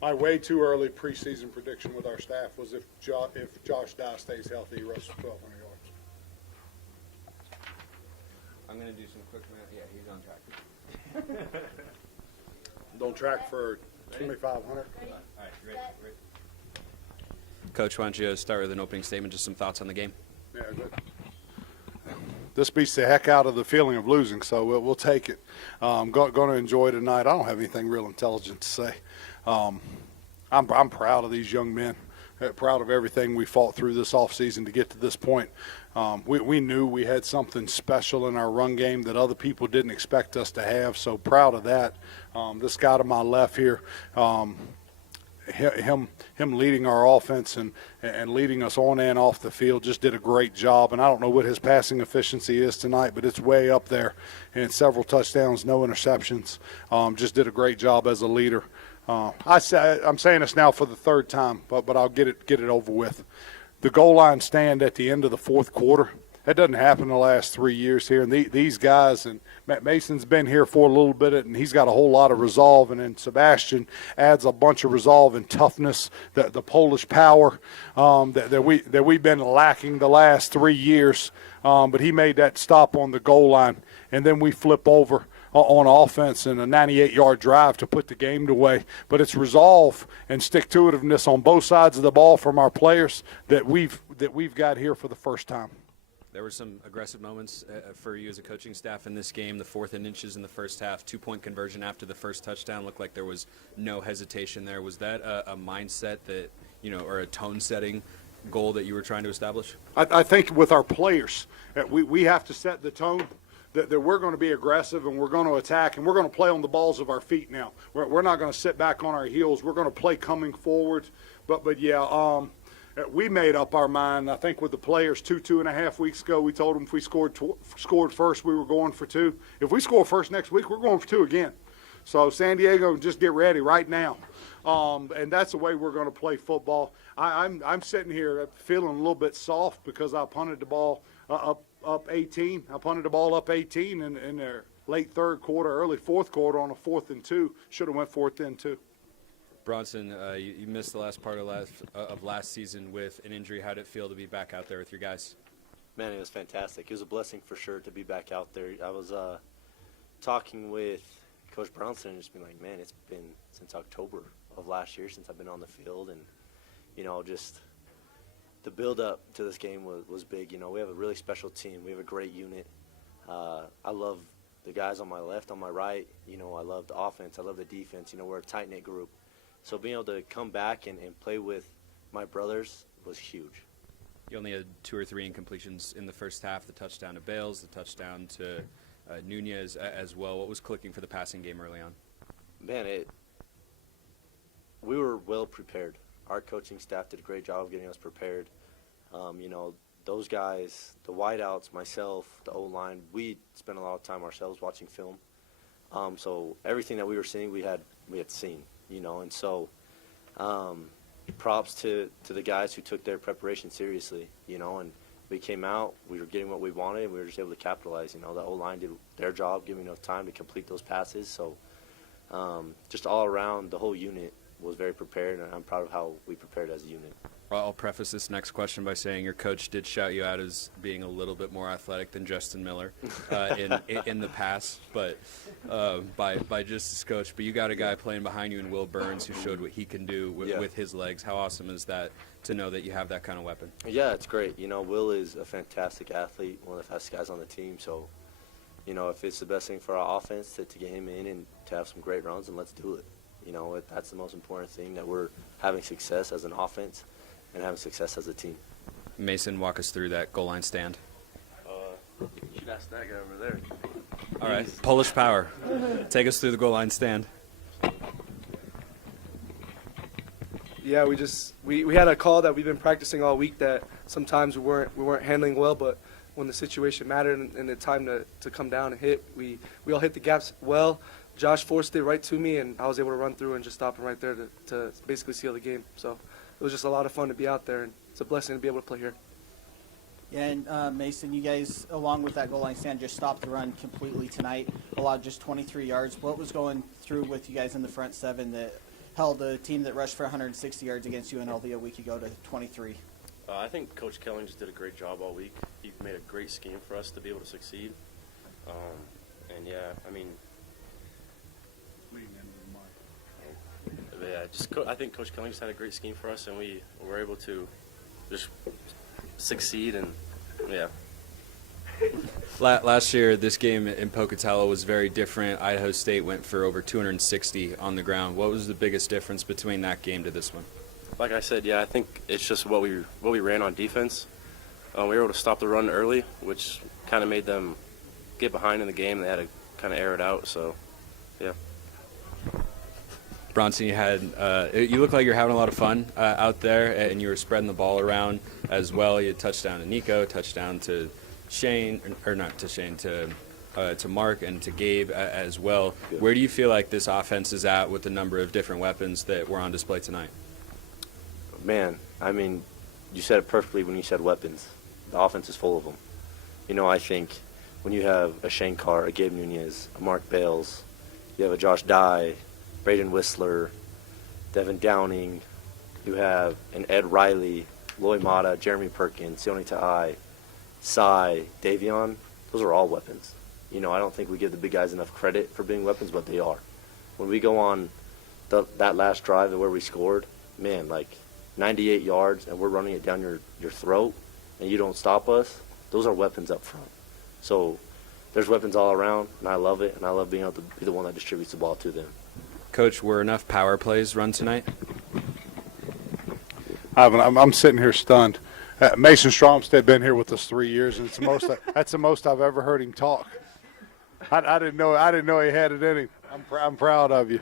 My way too early preseason prediction with our staff was if Josh Dye stays healthy, he rushes 1,200 yards. I'm going to do some quick math. Yeah, he's on track. Don't track for 2,500. All right, ready? Coach, why don't you start with an opening statement, just some thoughts on the game? Yeah, good. This beats the heck out of the feeling of losing, so we'll take it. Going to enjoy tonight. I don't have anything real intelligent to say. I'm proud of these young men, proud of everything we fought through this offseason to get to this point. We knew we had something special in our run game that other people didn't expect us to have, so proud of that. This guy to my left here, him leading our offense and leading us on and off the field just did a great job. And I don't know what his passing efficiency is tonight, but it's way up there. And several touchdowns, no interceptions. Just did a great job as a leader. I'm saying this now for the third time, but I'll get it over with. The goal line stand at the end of the fourth quarter. That doesn't happen the last 3 years here. And these guys, and Matt Mason's been here for a little bit, and he's got a whole lot of resolve. And then Sebastian adds a bunch of resolve and toughness, the Polish power that we've been lacking the last 3 years. But he made that stop on the goal line, and then we flip over on offense and a 98-yard drive to put the game away. But it's resolve and stick-to-itiveness on both sides of the ball from our players that we've got here for the first time. There were some aggressive moments for you as a coaching staff in this game. The 4th and inches in the first half, 2-point conversion after the first touchdown looked like there was no hesitation there. Was that a mindset that, or a tone-setting goal that you were trying to establish? I think with our players, we have to set the tone that we're going to be aggressive and we're going to attack and we're going to play on the balls of our feet now. We're not going to sit back on our heels. We're going to play coming forward. But yeah, we made up our mind, I think, with the players 2.5 weeks ago. We told them if we scored first, we were going for 2. If we score first next week, we're going for 2 again. So San Diego, just get ready right now. And that's the way we're going to play football. I'm sitting here feeling a little bit soft because I punted the ball up 18. I punted the ball up 18 in their late third quarter, early fourth quarter on a 4th and 2. Should have went for it then too. Bronson, you missed the last part of last season with an injury. How did it feel to be back out there with your guys? Man, it was fantastic. It was a blessing for sure to be back out there. I was talking with Coach Bronson and just being like, man, it's been since October of last year since I've been on the field. And, just the build-up to this game was big. We have a really special team. We have a great unit. I love the guys on my left, on my right. I love the offense. I love the defense. We're a tight-knit group. So being able to come back and play with my brothers was huge. You only had 2 or 3 incompletions in the first half, the touchdown to Bales, the touchdown to Nunez as well. What was clicking for the passing game early on? Man, we were well prepared. Our coaching staff did a great job of getting us prepared. Those guys, the wideouts, myself, the O-line, we spent a lot of time ourselves watching film. So everything that we were seeing, we had seen. And so props to the guys who took their preparation seriously, and we came out, we were getting what we wanted, and we were just able to capitalize. The O-line did their job, giving enough time to complete those passes. So just all around, the whole unit was very prepared, and I'm proud of how we prepared as a unit. Well, I'll preface this next question by saying your coach did shout you out as being a little bit more athletic than Justin Miller in the past, but by just his coach. But you got a guy playing behind you in Will Burns who showed what he can do with his legs. How awesome is that to know that you have that kind of weapon? Yeah, it's great. Will is a fantastic athlete, one of the fastest guys on the team. So, if it's the best thing for our offense to get him in and to have some great runs, then let's do it. That's the most important thing, that we're having success as an offense and having success as a team. Mason, walk us through that goal line stand. You should ask that guy over there. All right, Polish power. Take us through the goal line stand. Yeah, we had a call that we've been practicing all week that sometimes we weren't handling well, but when the situation mattered and the time to come down and hit, we all hit the gaps well. Josh forced it right to me, and I was able to run through and just stop him right there to basically seal the game. So it was just a lot of fun to be out there, and it's a blessing to be able to play here. Yeah, and Mason, you guys, along with that goal line stand, just stopped the run completely tonight, allowed just 23 yards. What was going through with you guys in the front seven that held a team that rushed for 160 yards against UNLV a week ago to 23? I think Coach Kelling just did a great job all week. He made a great scheme for us to be able to succeed. And yeah, I mean, I think Coach Kelling just had a great scheme for us, and we were able to just succeed. And yeah. Last year, this game in Pocatello was very different. Idaho State went for over 260 on the ground. What was the biggest difference between that game to this one? Like I said, yeah, I think it's just what we ran on defense. We were able to stop the run early, which kind of made them get behind in the game. They had to kind of air it out. So, yeah. Bronson, you look like you're having a lot of fun out there, and you were spreading the ball around as well. You had touchdown to Nico, touchdown to Shane, or not to Shane, to Mark and to Gabe as well. Good. Where do you feel like this offense is at with the number of different weapons that were on display tonight? Man, I mean, you said it perfectly when you said weapons. The offense is full of them. You know, I think when you have a Shane Carr, a Gabe Nunez, a Mark Bales, you have a Josh Dye, Braden Whistler, Devin Downing, you have an Ed Riley, Loy Mata, Jeremy Perkins, Sione Ta'ai, Cy, Davion. Those are all weapons. You know, I don't think we give the big guys enough credit for being weapons, but they are. When we go on that last drive where we scored, man, like 98 yards, and we're running it down your throat, and you don't stop us, those are weapons up front. So there's weapons all around, and I love it, and I love being able to be the one that distributes the ball to them. Coach, were enough power plays run tonight? I'm sitting here stunned. Mason Stromstead been here with us 3 years, and it's the most. That's the most I've ever heard him talk. I didn't know he had it in him. I'm proud of you.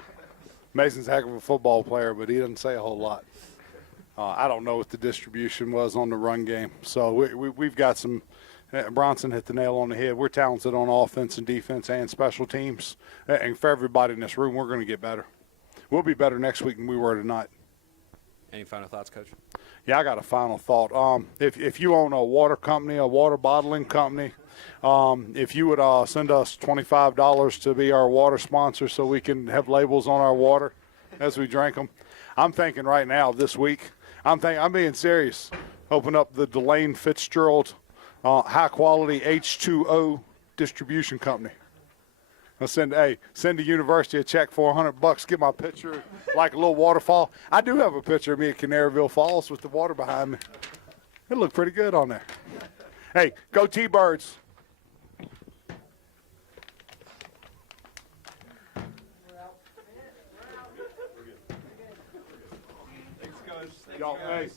Mason's a heck of a football player, but he doesn't say a whole lot. I don't know what the distribution was on the run game. So we've got some. Bronson hit the nail on the head. We're talented on offense and defense and special teams. And for everybody in this room, we're going to get better. We'll be better next week than we were tonight. Any final thoughts, Coach? Yeah, I got a final thought. If you own a water company, a water bottling company, if you would send us $25 to be our water sponsor so we can have labels on our water as we drink them. I'm thinking right now this week, I'm being serious. Open up the Delane Fitzgerald high-quality H2O distribution company. I'll send the university a check for $100, get my picture like a little waterfall. I do have a picture of me at Canaryville Falls with the water behind me. It looked pretty good on there. Hey, go T-Birds. Y'all, hey,